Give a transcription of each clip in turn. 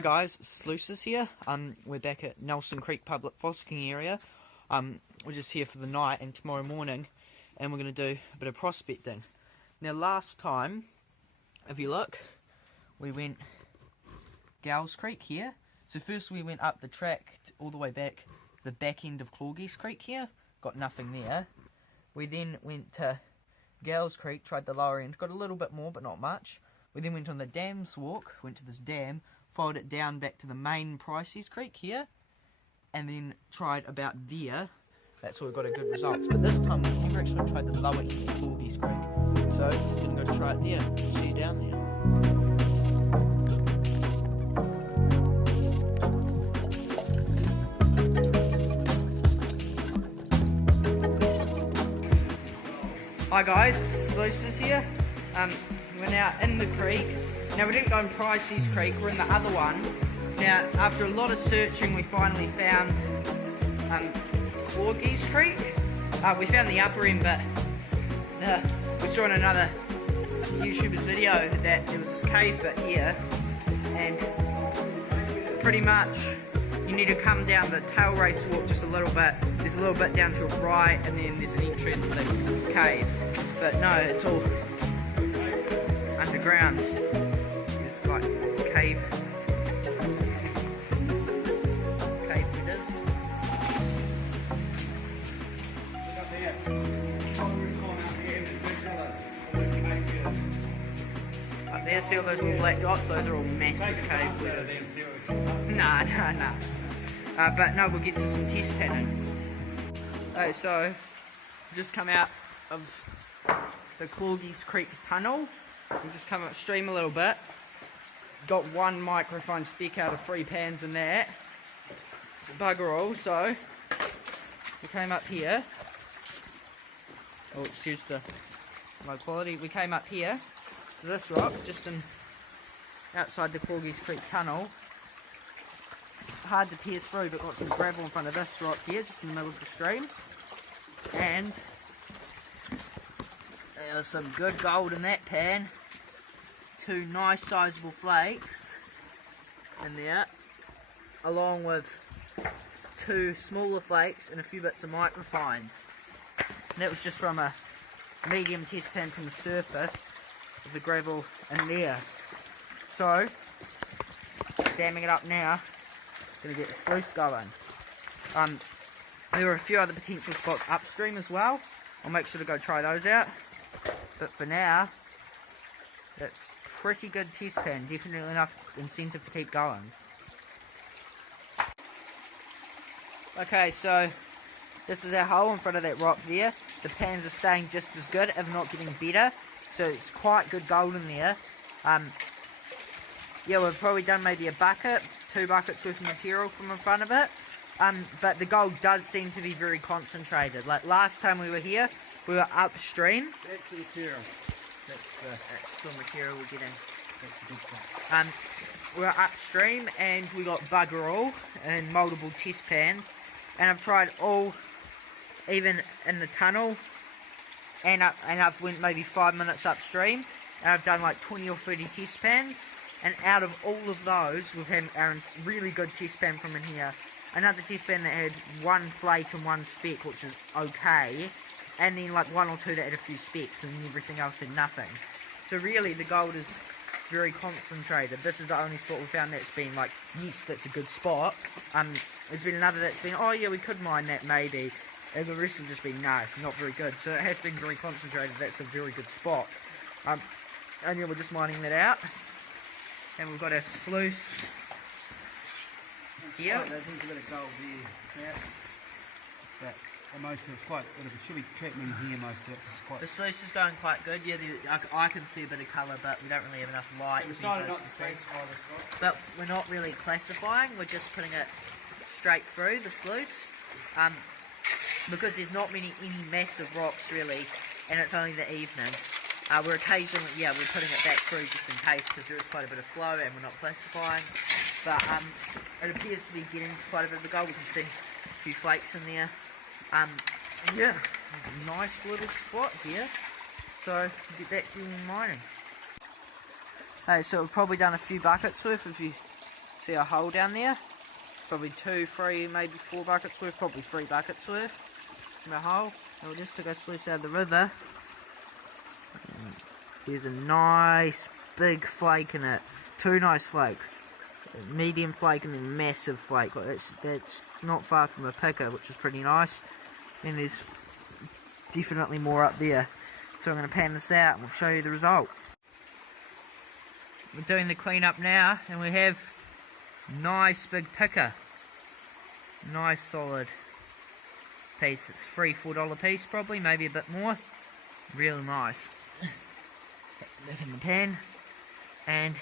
Hi guys, Sluices here. We're back at Nelson Creek Public Fossicking area. We're just here for the night and tomorrow morning, and we're going to do a bit of prospecting. Now last time, if you look, we went Gals Creek here. So first we went up the track all the way back to the back end of Clawgeese Creek here. Got nothing there. We then went to Gals Creek, tried the lower end, got a little bit more but not much. We then went on the dams walk, went to this dam, followed it down back to the main Preivousley Creek here, and then tried about there. That's where we got a good result. But this time we never actually tried the lower end of Clawgeese Creek. So we're going to go try it there. See you down there. Hi guys, Sluices here. We're now in the creek. Now we didn't go in Preivousley Creek, we're in the other one. Now after a lot of searching we finally found Clawgeese Creek. We found the upper end, but we saw in another YouTuber's video that there was this cave bit here, and pretty much you need to come down the tail race walk just a little bit. There's a little bit down to your right, and then there's an entry into the cave. But no, it's all underground. It's like cave it is. Up there, see all those little black dots? Those are all massive cave letters. Nah. But no, we'll get to some test panning. Okay, so just come out of the Clawgeese Creek tunnel and just come upstream a little bit. Got one microphone stick out of 3 pans in that. Bugger all, so we came up here. Oh, excuse the low quality. We came up here to this rock, just outside the Clawgeese Creek tunnel. Hard to pierce through, but got some gravel in front of this rock here, just in the middle of the stream. And there's some good gold in that pan. 2 nice sizable flakes in there, along with 2 smaller flakes and a few bits of microfines. And that was just from a medium test pan from the surface of the gravel in there. So, damming it up now, gonna get the sluice going. There are a few other potential spots upstream as well. I'll make sure to go try those out. But for now, that's pretty good test pan. Definitely enough incentive to keep going. Okay, so this is our hole in front of that rock there. The pans are staying just as good, if not getting better. So it's quite good gold in there. Yeah, we've probably done maybe a bucket, 2 buckets worth of material from in front of it. But the gold does seem to be very concentrated. Like last time we were here, we were upstream. That's the material. That's the material we're getting. That's the big part. We were upstream and we got bugger all in multiple test pans. And I've tried all, even in the tunnel, and I've went maybe 5 minutes upstream, and I've done like 20 or 30 test pans. And out of all of those, we've had Aaron's really good test pan from in here. Another test pan that had 1 flake and 1 speck, which is okay. And then like 1 or 2 that had a few specks, and everything else had nothing. So really, the gold is very concentrated. This is the only spot we found that's been like, yes, that's a good spot. There's been another that's been, oh yeah, we could mine that maybe. And the rest have just been, no, not very good. So it has been very concentrated. That's a very good spot. And yeah, we're just mining that out. And we've got our sluice here. There's a bit of gold there. But most of it's quite, it should be treatment here, most of it. Quite. The sluice is going quite good. Yeah, I can see a bit of colour, but we don't really have enough light. But we're not really classifying, we're just putting it straight through the sluice. Because there's not any massive rocks really, and it's only the evening. We're occasionally, yeah, we're putting it back through just in case, because there is quite a bit of flow and we're not classifying. But it appears to be getting quite a bit of the gold. We can see a few flakes in there. Yeah, nice little spot here. So, get back to mining. Hey, so we've probably done a few buckets worth. If you See a hole down there? Probably 2, 3, maybe 4 buckets worth, probably 3 buckets worth in the hole. And we'll just take a sluice out of the river. There's a nice big flake in it. 2 nice flakes. A medium flake and then a massive flake. That's not far from a picker, which is pretty nice. And there's definitely more up there. So I'm going to pan this out and we'll show you the result. We're doing the cleanup now and we have nice big picker. Nice solid piece. It's $3-4 piece probably, maybe a bit more. Really nice. Look in the pan and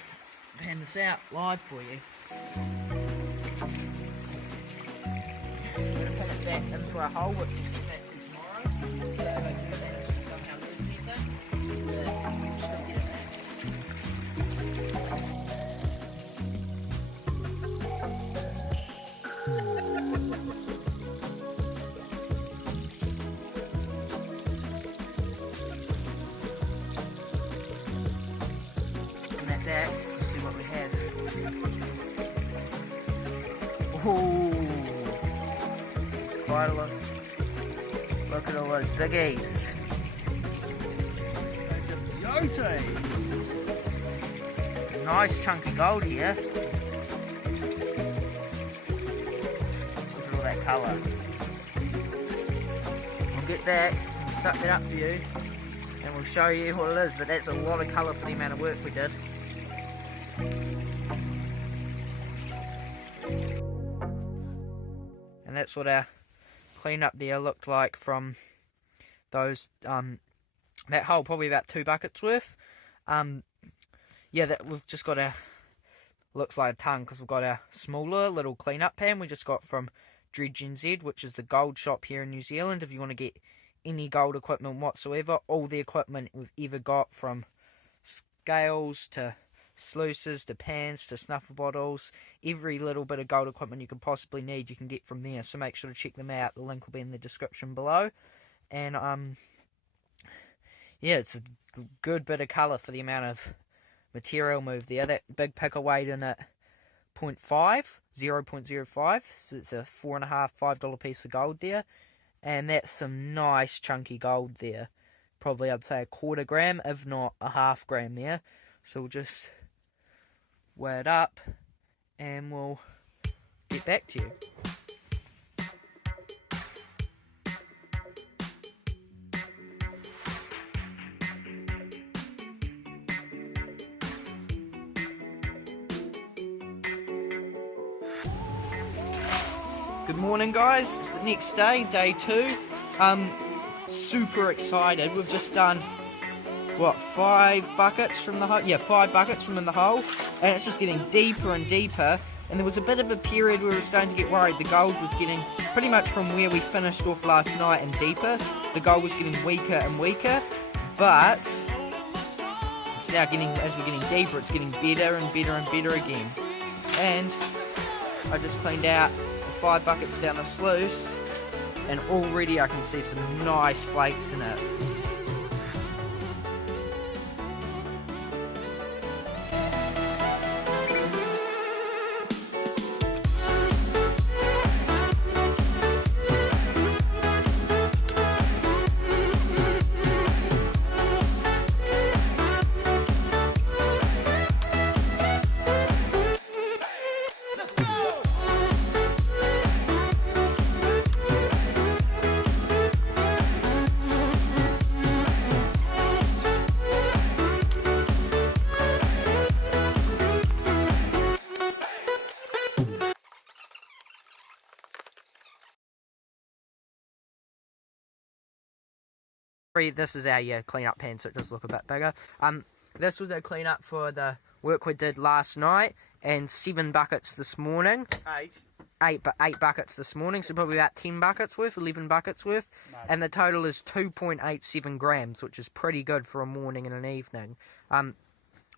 pan this out live for you. We're going to put it back into our hole, which is capacity tomorrow. So if I do manage to somehow lose anything, we'll still get it back. Back, let's see what we have. Oh, it's quite a lot. Look at all those biggies. Nice chunky gold here. Look at all that colour. We'll get back and suck that up for you and we'll show you what it is, but that's a lot of colour for the amount of work we did. And that's what our cleanup there looked like from those that hole, probably about 2 buckets worth. Yeah, that we've just got our, looks like a tonne because we've got our smaller little cleanup pan we just got from Dredge NZ, which is the gold shop here in New Zealand. If you want to get any gold equipment whatsoever, all the equipment we've ever got, from scales to sluices to pans to snuffer bottles, every little bit of gold equipment you can possibly need you can get from there, so make sure to check them out. The link will be in the description below. And yeah, it's a good bit of colour for the amount of material moved there. That big picker weighed in at 0.05, so it's a $4.5-5 piece of gold there, and that's some nice chunky gold there. Probably I'd say a 1/4 gram, if not a 1/2 gram there. So we'll just weigh it up and we'll get back to you. Good morning guys, it's the next day, day 2. Super excited. We've just done, what, 5 buckets from the hole? Yeah, 5 buckets from in the hole, and it's just getting deeper and deeper. And there was a bit of a period where we were starting to get worried. The gold was getting, pretty much from where we finished off last night and deeper, the gold was getting weaker and weaker, but it's now getting, as we're getting deeper, it's getting better and better and better again. And I just cleaned out 5 buckets down the sluice, and already I can see some nice flakes in it. This is our clean-up pan, so it does look a bit bigger. This was our clean-up for the work we did last night, and 7 buckets this morning. 8 buckets this morning, so probably about 10 buckets worth, 11 buckets worth. No. And the total is 2.87 grams, which is pretty good for a morning and an evening.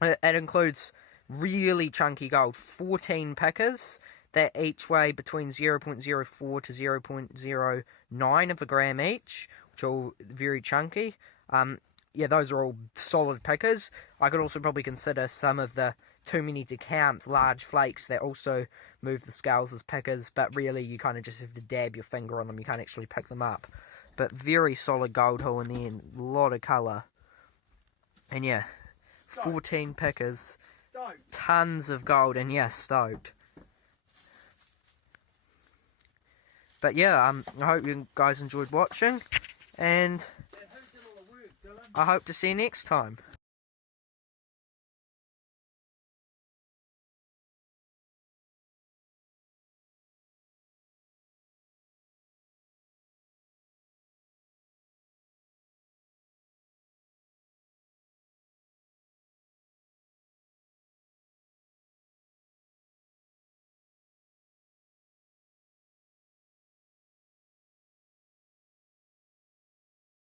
It includes really chunky gold, 14 pickers that each weigh between 0.04 to 0.09 of a gram each, which are all very chunky. Yeah, those are all solid pickers. I could also probably consider some of the too many to count, large flakes that also move the scales as pickers, but really you kind of just have to dab your finger on them, you can't actually pick them up. But very solid gold haul in the end, a lot of colour. And yeah, 14 pickers, tons of gold, and yeah, stoked. But yeah, I hope you guys enjoyed watching, and I hope to see you next time.